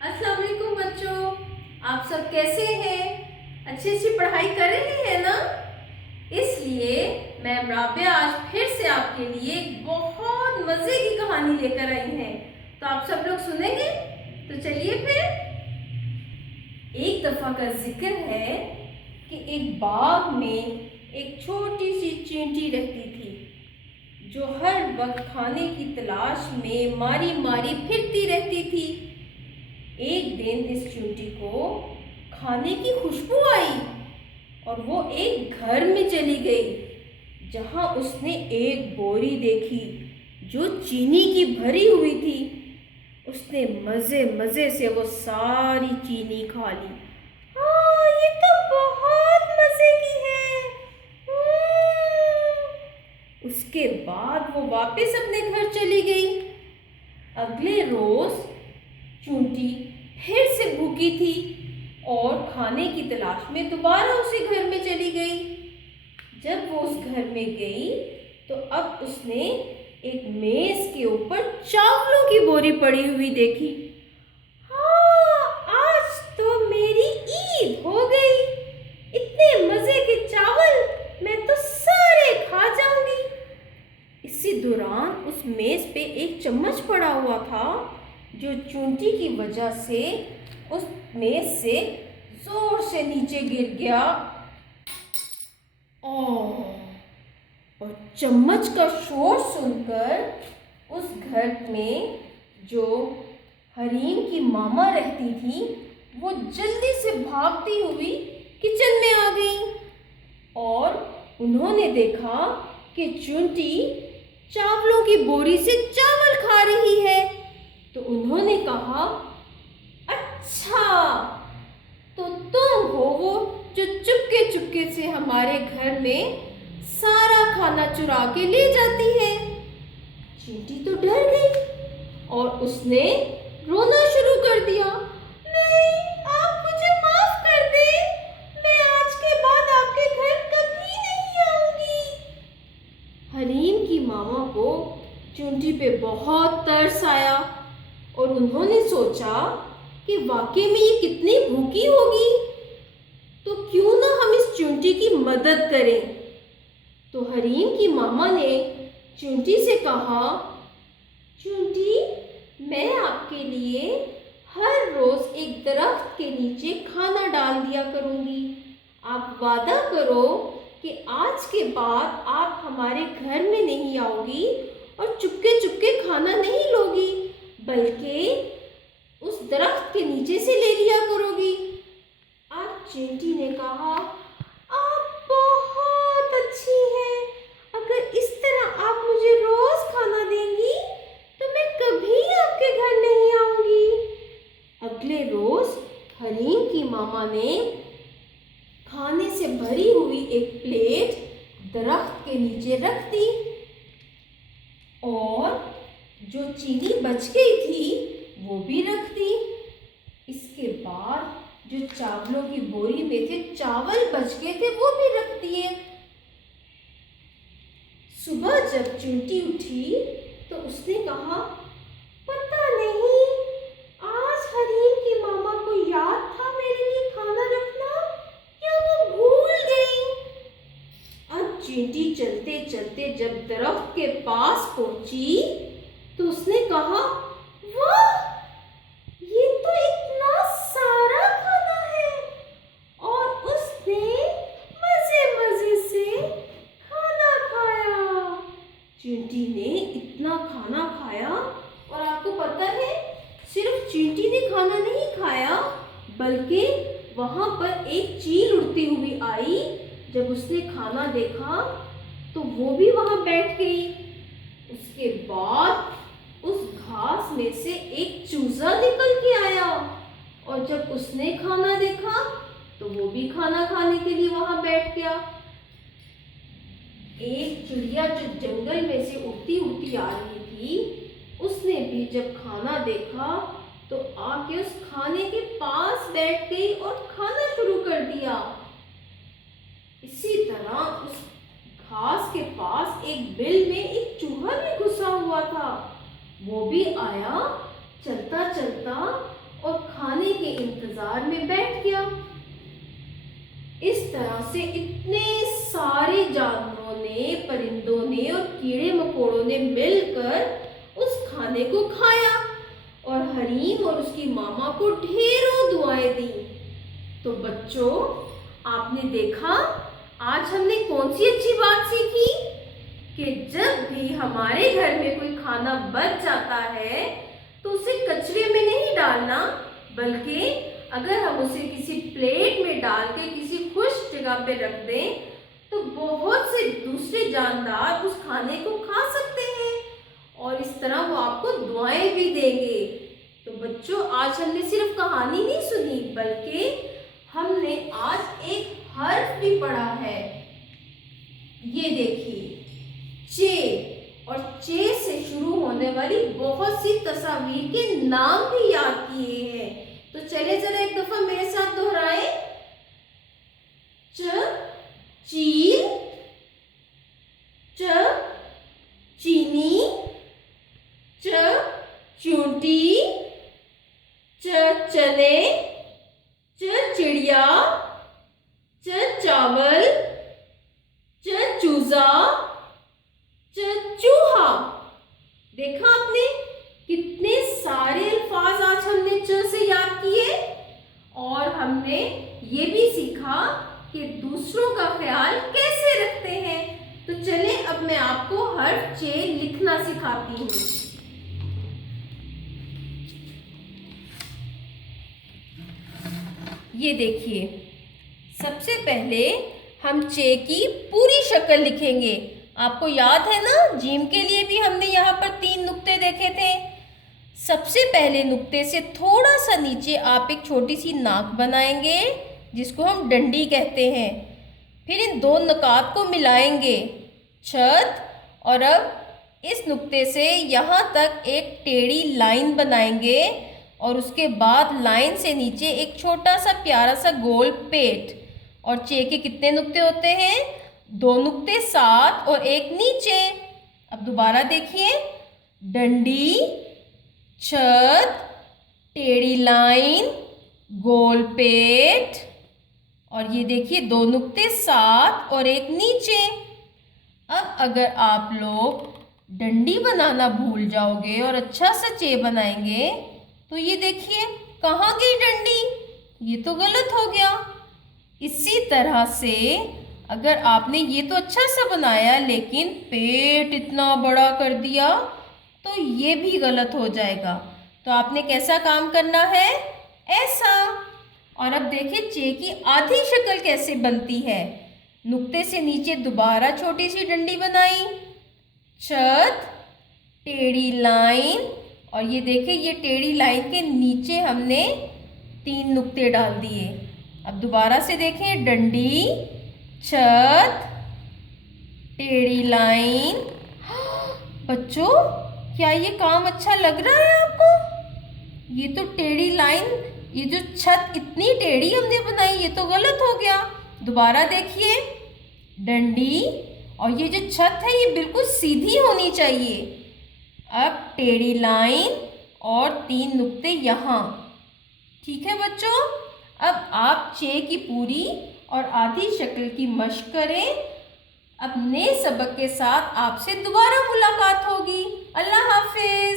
अस्सलाम वालेकुम बच्चों, आप सब कैसे हैं? अच्छी अच्छी पढ़ाई कर रहे हैं ना? इसलिए मैम राबिया आज फिर से आपके लिए एक बहुत मज़े की कहानी लेकर आई है। तो आप सब लोग सुनेंगे? तो चलिए फिर। एक दफ़ा का जिक्र है कि एक बाग में एक छोटी सी चींटी रहती थी जो हर वक्त खाने की तलाश में मारी मारी फिरती रहती थी। एक दिन इस चींटी को खाने की खुशबू आई और वो एक घर में चली गई जहां उसने एक बोरी देखी जो चीनी की भरी हुई थी। उसने मज़े मज़े से वो सारी चीनी खा ली। हाँ, ये तो बहुत मज़े की है। उसके बाद वो वापस अपने घर चली गई। अगले रोज़ चूंटी फिर से भूखी थी और खाने की तलाश में दोबारा उसी घर में चली गई। जब वो उस घर में गई तो अब उसने एक मेज के ऊपर चावलों की बोरी पड़ी हुई देखी। हाँ, आज तो मेरी ईद हो गई। इतने मजे के चावल मैं तो सारे खा जाऊंगी। इसी दौरान उस मेज पे एक चम्मच पड़ा हुआ था जो चूंटी की वजह से उस मेज से जोर से नीचे गिर गया। और चम्मच का शोर सुनकर उस घर में जो हरीम की मामा रहती थी वो जल्दी से भागती हुई किचन में आ गई और उन्होंने देखा कि चूंटी चावलों की बोरी से चावल खा रही है। तो उन्होंने कहा, अच्छा, तो तुम हो वो जो चुपके चुपके से हमारे घर में सारा खाना चुरा के ले जाती है। चींटी तो डर गई और उसने रोना शुरू कर दिया। नहीं, आप मुझे माफ कर दें, मैं आज के बाद आपके घर कभी नहीं आऊंगी। हरीम की मामा को चूंटी पे बहुत तरस आया और उन्होंने सोचा कि वाकई में ये कितनी भूखी होगी, तो क्यों ना हम इस चूंटी की मदद करें। तो हरीम की मामा ने चूंटी से कहा, चूंटी, मैं आपके लिए हर रोज एक दरख्त के नीचे खाना डाल दिया करूंगी। आप वादा करो कि आज के बाद आप हमारे घर में नहीं आओगी और चुपके चुपके खाना नहीं लोगी, बल्कि उस दरख्त के नीचे से ले लिया करोगी। अब चींटी ने कहा, आप बहुत अच्छी हैं। अगर इस तरह आप मुझे रोज खाना देंगी तो मैं कभी आपके घर नहीं आऊंगी। अगले रोज हरीम की मामा ने खाने से भरी हुई एक प्लेट दरख्त के नीचे रख दी और जो चीनी बच गई थी वो भी रख दी। इसके बाद जो चावलों की बोरी में से चावल बच गए थे वो भी रख दिए। सुबह जब चूंटी उठी तो उसने कहा, पता नहीं आज हरीम की मामा को याद था मेरे लिए खाना रखना या वो भूल गई। अब चींटी चलते चलते जब दरख्त के पास पहुंची तो उसने कहा, वाह, ये तो इतना सारा खाना है। और उसने मजे मजे से खाना खाया। चींटी ने इतना खाना खाया और आपको पता है सिर्फ चींटी ने खाना नहीं खाया बल्कि वहां पर एक चील उड़ती हुई आई। जब उसने खाना देखा तो वो भी वहां बैठ गई। उसके बाद उस घास में से एक चूजा निकल के आया और जब उसने खाना देखा तो वो भी खाना खाने के लिए वहां बैठ गया। एक चिड़िया जो जंगल में से उड़ती उड़ती आ रही थी उसने भी जब खाना देखा तो आके उस खाने के पास बैठ गई और खाना शुरू कर दिया। इसी तरह उस घास के पास एक बिल में एक चूहा भी घुसा हुआ था। वो भी आया चलता चलता और खाने के इंतजार में बैठ गया। इस तरह से इतने सारे जानवरों ने, परिंदों ने और कीड़े मकोड़ों ने मिलकर उस खाने को खाया और हरीम और उसकी मामा को ढेरों दुआएं दी। तो बच्चों, आपने देखा आज हमने कौन सी अच्छी बात सीखी कि जब भी हमारे घर में कोई खाना बच जाता है तो उसे कचरे में नहीं डालना, बल्कि अगर हम उसे किसी प्लेट में डाल के किसी खुश जगह पे रख दें तो बहुत से दूसरे जानदार उस खाने को खा सकते हैं और इस तरह वो आपको दुआएं भी देंगे। तो बच्चों, आज हमने सिर्फ कहानी नहीं सुनी, बल्कि हमने आज एक हर्फ भी पढ़ा है। ये देखिए, चे, और चे से शुरू होने वाली बहुत सी तस्वीर के नाम भी याद किए हैं। तो चलिए जरा एक दफा मेरे साथ दोहराएं। च, चील, च, चीनी, च, चूंटी, च, चने, च, चिड़िया, च, चावल, च, चूजा, चूहा। देखा आपने कितने सारे अल्फाज आज हमने च से याद किए और हमने ये भी सीखा कि दूसरों का ख्याल कैसे रखते हैं। तो चले अब मैं आपको हर्फ चे लिखना सिखाती हूँ। ये देखिए, सबसे पहले हम चे की पूरी शक्ल लिखेंगे। आपको याद है ना, जीम के लिए भी हमने यहाँ पर 3 नुक्ते देखे थे। सबसे पहले नुक्ते से थोड़ा सा नीचे आप एक छोटी सी नाक बनाएंगे जिसको हम डंडी कहते हैं। फिर इन 2 नकात को मिलाएंगे, छत, और अब इस नुक्ते से यहाँ तक एक टेढ़ी लाइन बनाएंगे और उसके बाद लाइन से नीचे एक छोटा सा प्यारा सा गोल पेट। और चे के कितने नुक्ते होते हैं? 2 नुक्ते साथ और एक नीचे। अब दोबारा देखिए, डंडी, छत, टेढ़ी लाइन, गोल पेट, और ये देखिए 2 नुक्ते साथ और एक नीचे। अब अगर आप लोग डंडी बनाना भूल जाओगे और अच्छा सा चे बनाएंगे तो ये देखिए कहाँ गई डंडी, ये तो गलत हो गया। इसी तरह से अगर आपने ये तो अच्छा सा बनाया लेकिन पेट इतना बड़ा कर दिया तो ये भी गलत हो जाएगा। तो आपने कैसा काम करना है? ऐसा। और अब देखिए चे की आधी शक्ल कैसे बनती है। नुक्ते से नीचे दोबारा छोटी सी डंडी बनाई, छत, टेढ़ी लाइन, और ये देखिए ये टेढ़ी लाइन के नीचे हमने 3 नुक्ते डाल दिए। अब दोबारा से देखें, डंडी, छत, टेढ़ी लाइन। बच्चों, क्या ये काम अच्छा लग रहा है आपको? ये तो टेढ़ी लाइन, ये जो छत इतनी टेढ़ी हमने बनाई ये तो गलत हो गया। दोबारा देखिए, डंडी और ये जो छत है ये बिल्कुल सीधी होनी चाहिए। अब टेढ़ी लाइन और 3 नुक्ते यहाँ। ठीक है बच्चों, अब आप चे की पूरी और आधी शक्ल की मश्क करें। अब नए सबक के साथ आपसे दोबारा मुलाकात होगी। अल्लाह हाफिज।